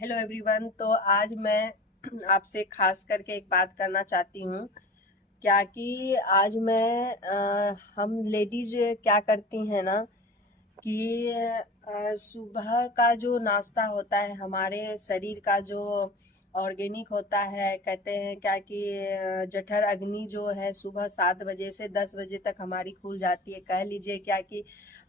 Hello everyone. तो आज मैं आपसे खास करके एक बात करना चाहती हूँ। क्या कि आज हम लेडीज क्या करती हैं ना कि सुबह का जो नाश्ता होता है हमारे शरीर का जो ऑर्गेनिक होता है, कहते हैं क्या कि जठर अग्नि जो है सुबह 7 बजे से 10 बजे तक हमारी खुल जाती है। कह लीजिए क्या कि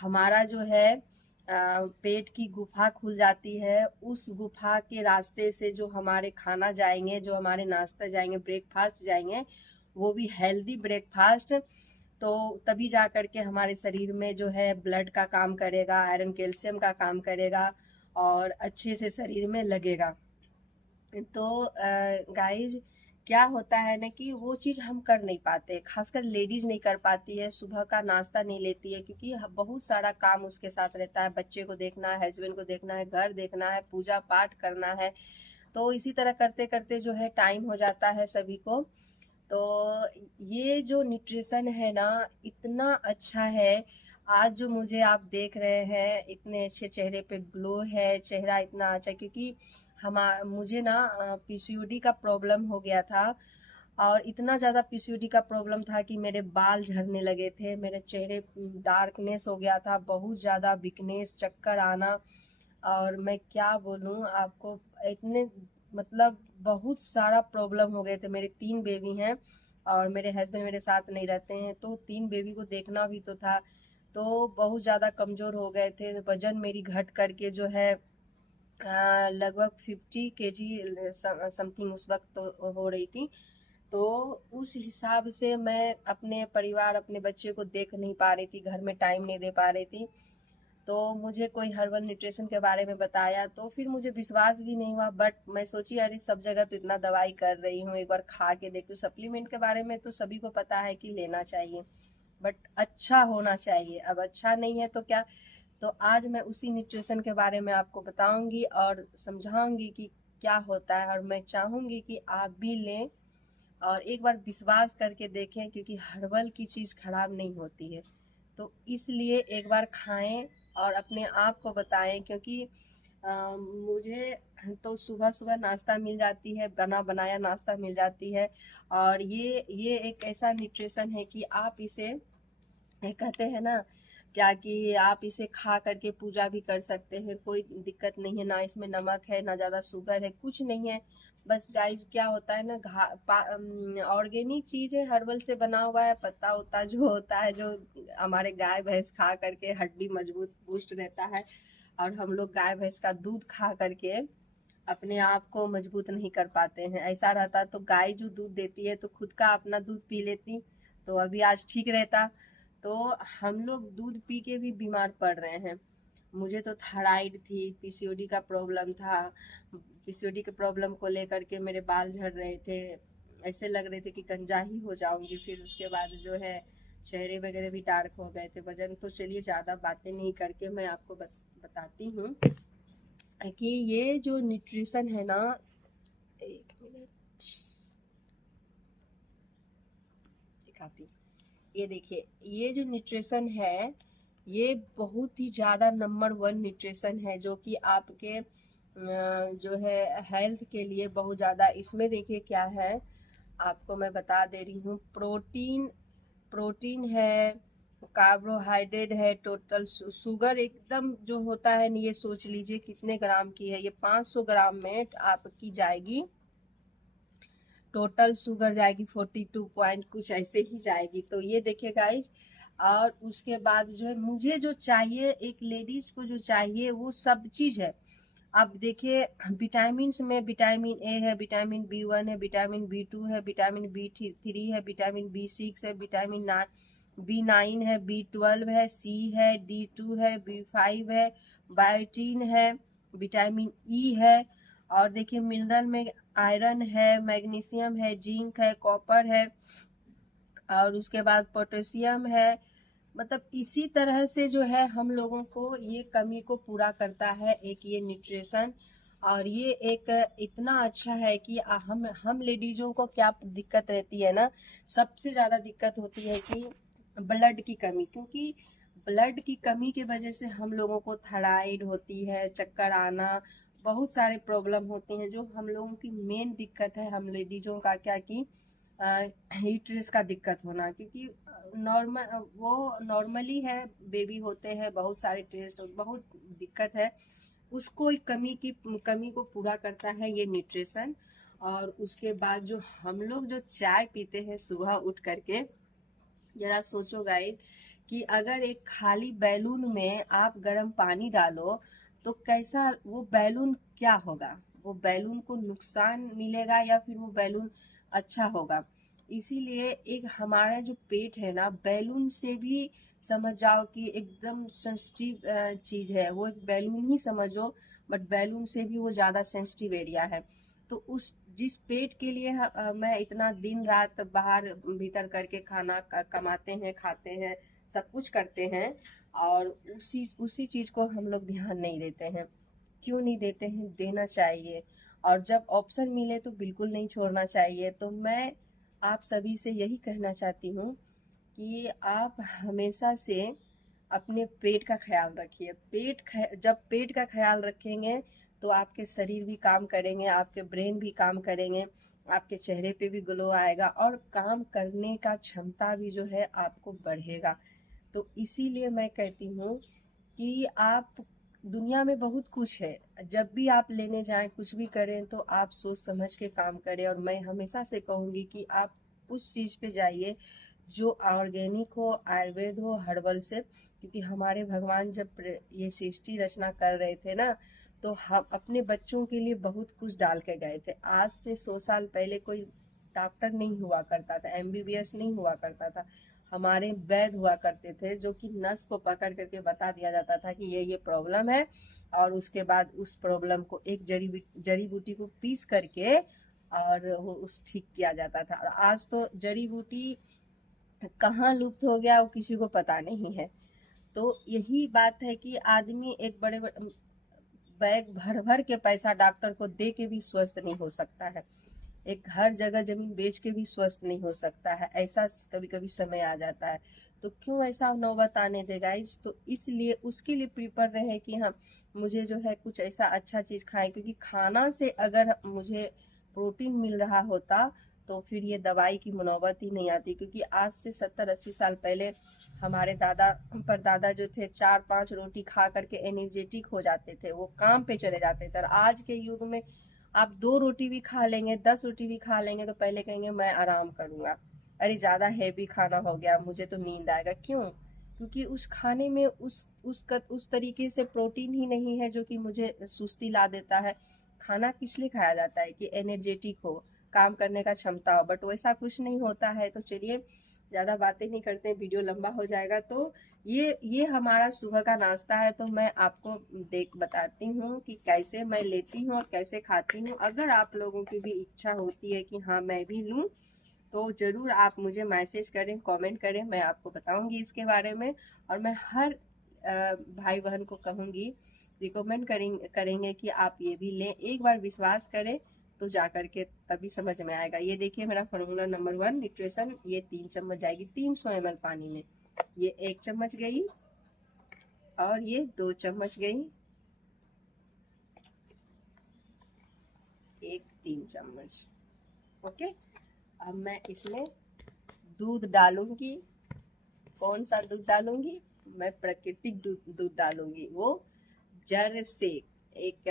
हमारा जो है पेट की गुफा खुल जाती है। उस गुफा के रास्ते से जो हमारे खाना जाएंगे, जो हमारे नाश्ता जाएंगे, ब्रेकफास्ट जाएंगे, वो भी हेल्दी ब्रेकफास्ट, तो तभी जा करके हमारे शरीर में जो है ब्लड का काम करेगा, आयरन कैल्शियम का काम करेगा और अच्छे से शरीर में लगेगा। तो गाइज क्या होता है ना कि वो चीज़ हम कर नहीं पाते, खासकर लेडीज नहीं कर पाती है, सुबह का नाश्ता नहीं लेती है क्योंकि बहुत सारा काम उसके साथ रहता है। बच्चे को देखना है, हस्बैंड को देखना है, घर देखना है, पूजा पाठ करना है। तो इसी तरह करते करते जो है टाइम हो जाता है सभी को। तो ये जो न्यूट्रिशन है ना, इतना अच्छा है। आज जो मुझे आप देख रहे हैं, इतने अच्छे चेहरे पे ग्लो है, चेहरा इतना अच्छा, क्योंकि मुझे ना पीसीओडी का प्रॉब्लम हो गया था। और इतना ज़्यादा पीसीओडी का प्रॉब्लम था कि मेरे बाल झड़ने लगे थे, मेरे चेहरे डार्कनेस हो गया था, बहुत ज़्यादा वीकनेस, चक्कर आना। और मैं क्या बोलूँ आपको, इतने मतलब बहुत सारा प्रॉब्लम हो गए थे। मेरे 3 बेबी हैं और मेरे हस्बैंड मेरे साथ नहीं रहते हैं, तो 3 बेबी को देखना भी तो था। तो बहुत ज़्यादा कमज़ोर हो गए थे, वजन मेरी घट करके जो है लगभग 50 kg समथिंग उस वक्त तो हो रही थी। तो उस हिसाब से मैं अपने परिवार, अपने बच्चे को देख नहीं पा रही थी, घर में टाइम नहीं दे पा रही थी। तो मुझे कोई हर्बल न्यूट्रिशन के बारे में बताया तो फिर मुझे विश्वास भी नहीं हुआ, बट मैं सोची अरे सब जगह तो इतना दवाई कर रही हूँ, एक बार खा के देखती हूँ। सप्लीमेंट के बारे में तो सभी को पता है कि लेना चाहिए, बट अच्छा होना चाहिए। अब अच्छा नहीं है तो क्या। तो आज मैं उसी न्यूट्रिशन के बारे में आपको बताऊंगी और समझाऊंगी कि क्या होता है, और मैं चाहूंगी कि आप भी लें और एक बार विश्वास करके देखें, क्योंकि हर्बल की चीज़ खराब नहीं होती है। तो इसलिए एक बार खाएं और अपने आप को बताएं, क्योंकि मुझे तो सुबह सुबह नाश्ता मिल जाती है, बना बनाया नाश्ता मिल जाती है। और ये एक ऐसा न्यूट्रिशन है कि आप इसे कहते हैं ना क्या कि आप इसे खा करके पूजा भी कर सकते हैं, कोई दिक्कत नहीं है। ना इसमें नमक है, ना ज़्यादा शुगर है, कुछ नहीं है। बस गाइस क्या होता है ना, ऑर्गेनिक चीज़ है, हर्बल से बना हुआ है। पत्ता उत्ता जो होता है, जो हमारे गाय भैंस खा करके हड्डी मजबूत पुष्ट रहता है, और हम लोग गाय भैंस का दूध खा करके अपने आप को मजबूत नहीं कर पाते हैं। ऐसा रहता तो गाय जो दूध देती है तो खुद का अपना दूध पी लेती, तो अभी आज ठीक रहता। तो हम लोग दूध पी के भी बीमार पड़ रहे हैं। मुझे तो थायराइड थी, पीसीओडी का प्रॉब्लम था। पीसीओडी के प्रॉब्लम को लेकर के मेरे बाल झड़ रहे थे, ऐसे लग रहे थे कि गंजा ही हो जाऊंगी। फिर उसके बाद जो है चेहरे वगैरह भी डार्क हो गए थे, वजन तो चलिए ज़्यादा बातें नहीं करके मैं आपको बताती हूँ कि ये जो न्यूट्रिशन है ना, 1 मिनट दिखाती हूँ। ये देखिए, ये जो न्यूट्रिशन है, ये बहुत ही ज़्यादा नंबर 1 न्यूट्रिशन है, जो कि आपके जो है हेल्थ के लिए बहुत ज़्यादा। इसमें देखिए क्या है, आपको मैं बता दे रही हूँ। प्रोटीन प्रोटीन है, कार्बोहाइड्रेट है, टोटल शुगर एकदम जो होता है ना, ये सोच लीजिए कितने ग्राम की है। ये 500 ग्राम में आपकी जाएगी, टोटल शुगर जाएगी 42 पॉइंट कुछ ऐसे ही जाएगी। तो ये देखिए गाइज। और उसके बाद जो है मुझे जो चाहिए, एक लेडीज को जो चाहिए वो सब चीज है। अब देखिए, विटामिन में विटामिन ए है, विटामिन B1 है, विटामिन B2 है, विटामिन B3 है, विटामिन B6 है, विटामिन B9 है, B12 है, C है, D2 है, B5 है, बायोटीन है, विटामिन ई है। और देखिए मिनरल में आयरन है, मैग्नीशियम है, जिंक है, कॉपर है, और उसके बाद पोटेशियम है। मतलब इसी तरह से जो है हम लोगों को ये कमी को पूरा करता है एक ये न्यूट्रिशन। और ये एक इतना अच्छा है कि हम लेडीजों को क्या दिक्कत रहती है ना, सबसे ज्यादा दिक्कत होती है कि ब्लड की कमी। क्योंकि ब्लड की कमी की वजह से हम लोगों को थायराइड होती है, चक्कर आना, बहुत सारे प्रॉब्लम होते हैं। जो हम लोगों की मेन दिक्कत है हम लेडीजों का क्या कि हीट रेस का दिक्कत होना, क्योंकि नॉर्मली है, बेबी होते हैं, बहुत सारे टेस्ट, बहुत दिक्कत है। उसको एक कमी को पूरा करता है ये न्यूट्रिशन। और उसके बाद जो हम लोग जो चाय पीते हैं सुबह उठ करके, जरा सोचो गाइस कि अगर एक खाली बैलून में आप गर्म पानी डालो तो कैसा वो बैलून क्या होगा, वो बैलून को नुकसान मिलेगा या फिर वो बैलून अच्छा होगा। इसीलिए एक हमारा जो पेट है ना, बैलून से भी समझ जाओ कि एकदम सेंसिटिव चीज है वो, एक बैलून ही समझो, बट बैलून से भी वो ज्यादा सेंसिटिव एरिया है। तो उस जिस पेट के लिए मैं इतना दिन रात बाहर भीतर करके खाना कमाते हैं, खाते हैं, सब कुछ करते हैं, और उसी उसी चीज को हम लोग ध्यान नहीं देते हैं। क्यों नहीं देते हैं? देना चाहिए। और जब ऑप्शन मिले तो बिल्कुल नहीं छोड़ना चाहिए। तो मैं आप सभी से यही कहना चाहती हूँ कि आप हमेशा से अपने पेट का ख्याल रखिए। जब पेट का ख्याल रखेंगे तो आपके शरीर भी काम करेंगे, आपके ब्रेन भी काम करेंगे, आपके चेहरे पे भी ग्लो आएगा और काम करने का क्षमता भी जो है आपको बढ़ेगा। तो इसीलिए मैं कहती हूँ कि आप, दुनिया में बहुत कुछ है, जब भी आप लेने जाएं कुछ भी करें तो आप सोच समझ के काम करें। और मैं हमेशा से कहूंगी कि आप उस चीज पे जाइए जो ऑर्गेनिक हो, आयुर्वेद हो, हर्बल से। क्योंकि हमारे भगवान जब ये सृष्टि रचना कर रहे थे ना, तो हम अपने बच्चों के लिए बहुत कुछ डाल के गए थे। आज से 100 साल पहले कोई डॉक्टर नहीं हुआ करता था, एमबीबीएस नहीं हुआ करता था। हमारे वैद्य हुआ करते थे जो कि नस को पकड़ करके बता दिया जाता था कि ये प्रॉब्लम है, और उसके बाद उस प्रॉब्लम को एक जड़ी बूटी को पीस करके और वो उस ठीक किया जाता था। और आज तो जड़ी बूटी कहाँ लुप्त हो गया वो किसी को पता नहीं है। तो यही बात है कि आदमी एक बड़े बड़े बैग भर भर के पैसा डॉक्टर को दे के भी स्वस्थ नहीं हो सकता है, एक हर जगह जमीन बेच के भी स्वस्थ नहीं हो सकता है। ऐसा कभी कभी समय आ जाता है। तो क्यों ऐसा नौबत आने दे गाइस? तो इसलिए उसके लिए प्रिपेयर रहे कि हम, मुझे जो है कुछ ऐसा अच्छा चीज खाएं, क्योंकि खाना से अगर मुझे प्रोटीन मिल रहा होता तो फिर ये दवाई की नौबत ही नहीं आती। क्योंकि आज से 70-80 साल पहले हमारे दादा परदादा जो थे 4-5 रोटी खा करके एनर्जेटिक हो जाते थे, वो काम पे चले जाते थे। और आज के युग में आप 2 रोटी भी खा लेंगे, 10 रोटी भी खा लेंगे तो पहले कहेंगे मैं आराम करूंगा, अरे ज्यादा हैवी खाना हो गया, मुझे तो नींद आएगा। क्यों? क्योंकि उस खाने में उस तरीके से प्रोटीन ही नहीं है जो कि मुझे सुस्ती ला देता है। खाना किस लिए खाया जाता है? कि एनर्जेटिक हो, काम करने का क्षमता हो, बट वैसा कुछ नहीं होता है। तो चलिए ज्यादा बातें नहीं करते, वीडियो लंबा हो जाएगा। तो ये हमारा सुबह का नाश्ता है। तो मैं आपको बताती हूँ कि कैसे मैं लेती हूँ और कैसे खाती हूँ। अगर आप लोगों की भी इच्छा होती है कि हाँ मैं भी लूँ, तो जरूर आप मुझे मैसेज करें, कमेंट करें, मैं आपको बताऊंगी इसके बारे में। और मैं हर भाई बहन को कहूंगी, रिकमेंड करेंगे कि आप ये भी लें। एक बार विश्वास करें तो जा करके तभी समझ में आएगा। ये देखिए मेरा फॉर्मूला नंबर 1 न्यूट्रिशन, ये 3 चम्मच जाएगी 300 ml पानी में। ये 1 चम्मच गई और ये 2 चम्मच गई, 3 चम्मच। ओके, अब मैं इसमें दूध डालूंगी। कौन सा दूध डालूंगी? मैं प्राकृतिक दूध डालूंगी। वो जड़ से एक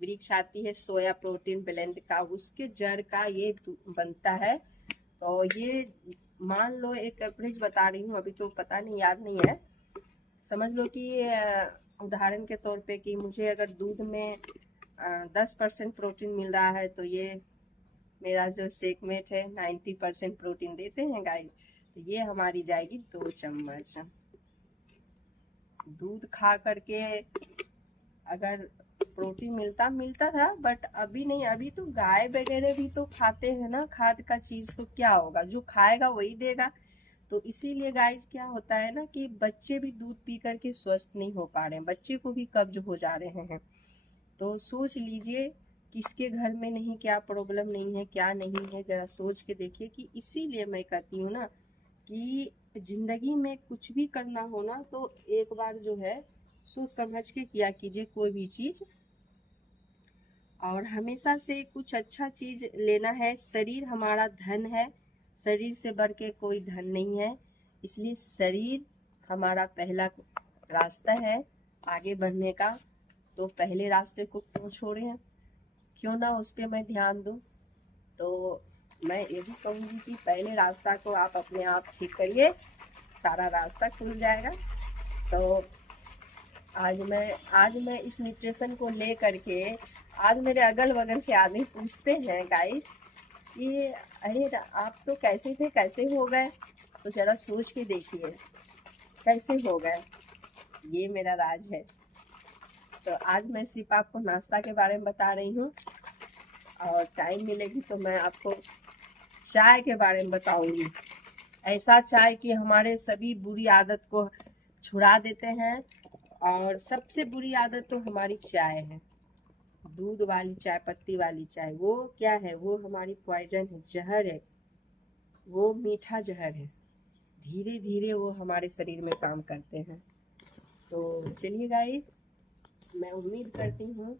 वृक्ष आती है सोया प्रोटीन ब्लेंड का, उसके जड़ का ये बनता है। तो ये मान लो एक एवरेज बता रही हूँ, अभी तो पता नहीं, याद नहीं है। समझ लो कि उदाहरण के तौर पे कि मुझे अगर दूध में 10% प्रोटीन मिल रहा है, तो ये मेरा जो सेकमेट है 90% प्रोटीन देते हैं गाइस। तो ये हमारी जाएगी 2 चम्मच। दूध खा करके अगर प्रोटीन मिलता था, बट अभी नहीं। अभी तो गाय वगैरह भी तो खाते हैं ना खाद का चीज, तो क्या होगा, जो खाएगा वही देगा। तो इसीलिए गाइस क्या होता है ना कि बच्चे भी दूध पी करके स्वस्थ नहीं हो पा रहे हैं, बच्चे को भी कब्ज हो जा रहे हैं। तो सोच लीजिए किसके घर में नहीं, क्या प्रॉब्लम नहीं है, क्या नहीं है, जरा सोच के देखिए। कि इसीलिए मैं कहती हूँ ना कि जिंदगी में कुछ भी करना हो ना तो एक बार जो है सोच समझ के किया कीजिए कोई भी चीज। और हमेशा से कुछ अच्छा चीज लेना है। शरीर हमारा धन है, शरीर से बढ़ के कोई धन नहीं है, इसलिए शरीर हमारा पहला रास्ता है आगे बढ़ने का। तो पहले रास्ते को क्यों छोड़े, क्यों ना उस पर मैं ध्यान दूं। तो मैं ये भी कहूँगी कि पहले रास्ता को आप अपने आप ठीक करिए, सारा रास्ता खुल जाएगा। तो आज मैं इस न्यूट्रिशन को ले करके, आज मेरे अगल बगल के आदमी पूछते हैं गाइस कि अरे आप तो कैसे थे, कैसे हो गए। तो जरा सोच के देखिए कैसे हो गए, ये मेरा राज है। तो आज मैं सिर्फ आपको नाश्ता के बारे में बता रही हूँ, और टाइम मिलेगी तो मैं आपको चाय के बारे में बताऊंगी। ऐसा चाय कि हमारे सभी बुरी आदत को छुड़ा देते हैं। और सबसे बुरी आदत तो हमारी चाय है, दूध वाली चाय, पत्ती वाली चाय। वो क्या है, वो हमारी पॉइजन है, जहर है, वो मीठा जहर है। धीरे धीरे वो हमारे शरीर में काम करते हैं। तो चलिए गाइस, मैं उम्मीद करती हूँ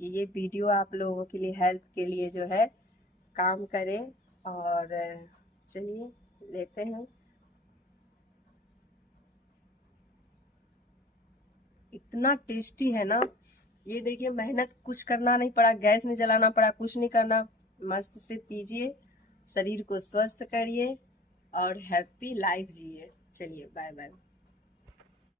कि ये वीडियो आप लोगों के लिए हेल्प के लिए जो है काम करे। और चलिए लेते हैं। इतना टेस्टी है ना, ये देखिए, मेहनत कुछ करना नहीं पड़ा, गैस नहीं जलाना पड़ा, कुछ नहीं करना, मस्त से पीजिए, शरीर को स्वस्थ करिए और हैप्पी लाइफ जिए। चलिए बाय बाय।